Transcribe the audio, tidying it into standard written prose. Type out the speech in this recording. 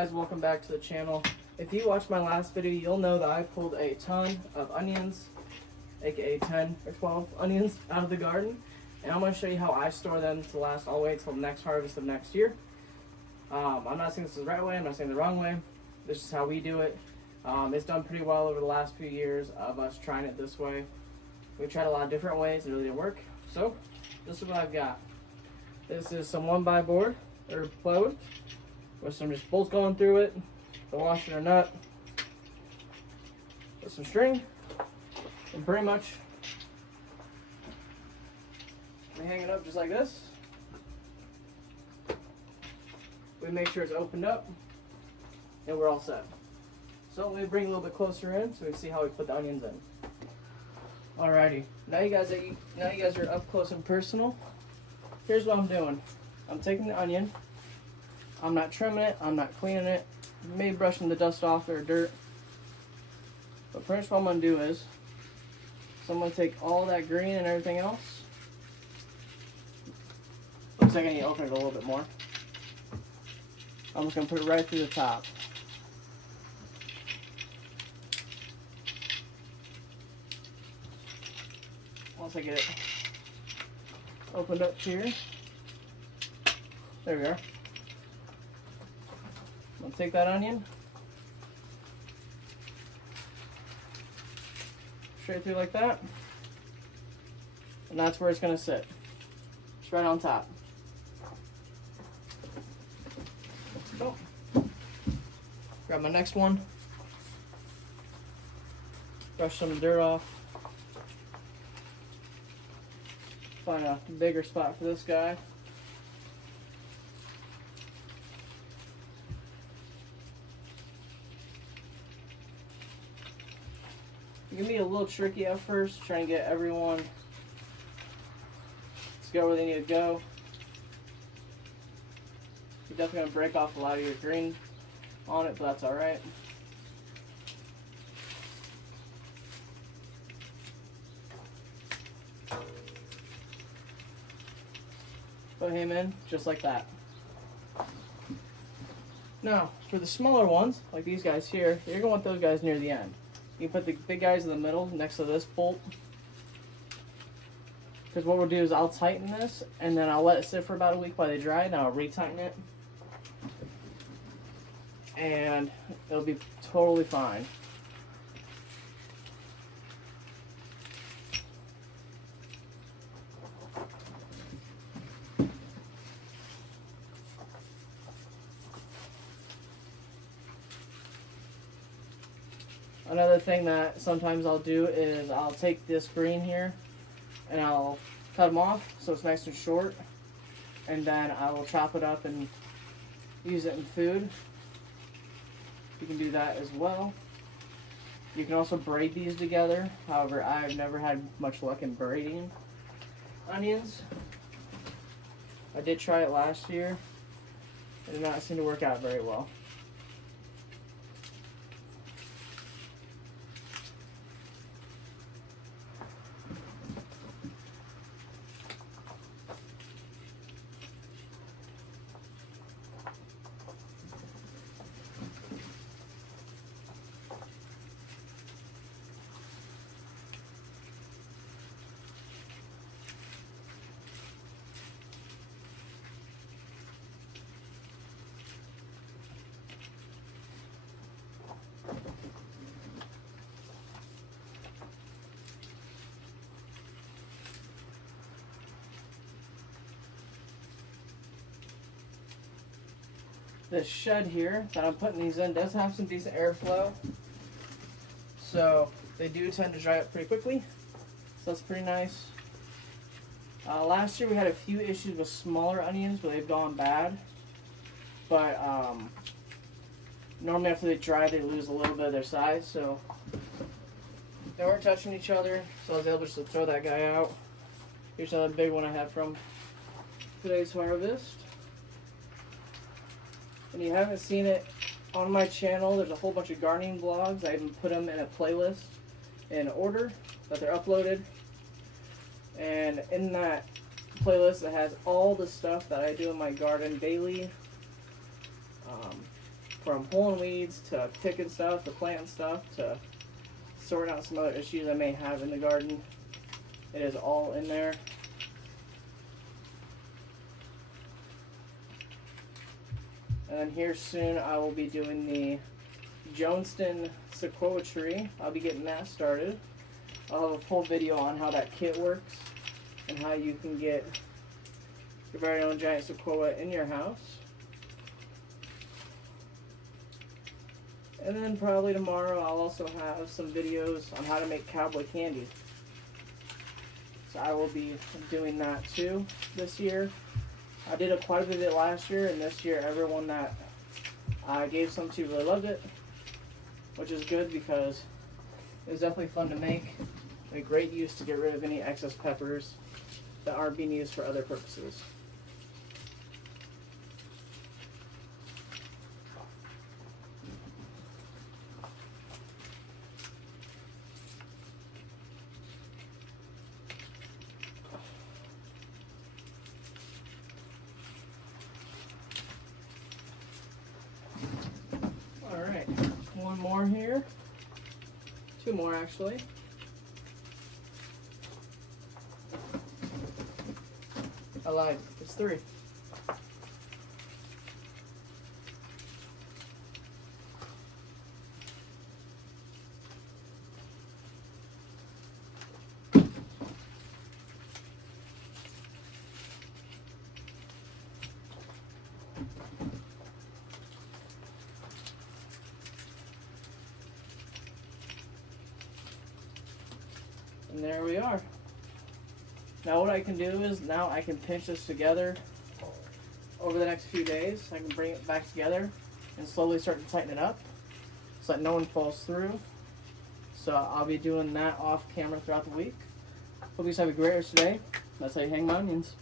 Guys, welcome back to the channel. If you watched my last video, you'll know that I pulled a ton of onions, aka 10 or 12 onions out of the garden, and I'm going to show you how I store them to last all the way until the next harvest of next year. I'm not saying this is the right way, I'm not saying the wrong way. This is how we do it. It's done pretty well over the last few years of us trying it this way. We've tried a lot of different ways, it really didn't work. So this is what I've got. This is some 1x board or plywood with some just bolts going through it, the washer or nut, with some string, and pretty much we hang it up just like this. We make sure it's opened up, and we're all set. So let me bring a little bit closer in so we can see how we put the onions in. Alrighty, now you guys are up close and personal. Here's what I'm doing. I'm taking the onion. I'm not trimming it, I'm not cleaning it, maybe brushing the dust off or dirt. But pretty much what I'm going to do is, I'm going to take all that green and everything else. Looks like I need to open it a little bit more. I'm just going to put it right through the top. Once I get it opened up here, there we are. I'm going to take that onion, straight through like that, and that's where it's going to sit. It's right on top. So, grab my next one, brush some of the dirt off, find a bigger spot for this guy. It can be a little tricky at first, trying to get everyone to go where they need to go. You're definitely going to break off a lot of your green on it, but that's alright. Put him in just like that. Now, for the smaller ones, like these guys here, you're going to want those guys near the end. You can put the big guys in the middle next to this bolt. Because what we'll do is I'll tighten this and then I'll let it sit for about a week while they dry, and I'll retighten it. And it'll be totally fine. Another thing that sometimes I'll do is I'll take this green here and I'll cut them off so it's nice and short, and then I will chop it up and use it in food. You can do that as well. You can also braid these together. However, I've never had much luck in braiding onions. I did try it last year. It did not seem to work out very well. This shed here that I'm putting these in does have some decent airflow, so they do tend to dry up pretty quickly, so that's pretty nice. Last year we had a few issues with smaller onions where they've gone bad, but normally after they dry they lose a little bit of their size, so they weren't touching each other, so I was able just to throw that guy out. Here's another big one I had from today's harvest. And you haven't seen it on my channel, there's a whole bunch of gardening vlogs. I even put them in a playlist in order that they're uploaded. And in that playlist that has all the stuff that I do in my garden daily. from pulling weeds to picking stuff to planting stuff to sorting out some other issues I may have in the garden. It is all in there. And then here soon I will be doing the Joneston Sequoia tree. I'll be getting that started. I'll have a full video on how that kit works and how you can get your very own giant sequoia in your house. And then probably tomorrow I'll also have some videos on how to make cowboy candy. So I will be doing that too this year. I did quite a bit of it last year, and this year everyone that I gave some to really loved it, which is good because it was definitely fun to make. A great use to get rid of any excess peppers that aren't being used for other purposes. Alright, one more here. Two more actually. I lied, it's three. And there we are. Now what I can do is, now I can pinch this together over the next few days. I can bring it back together and slowly start to tighten it up so that no one falls through. So I'll be doing that off camera throughout the week. Hope you guys have a great rest of the day. That's how you hang my onions.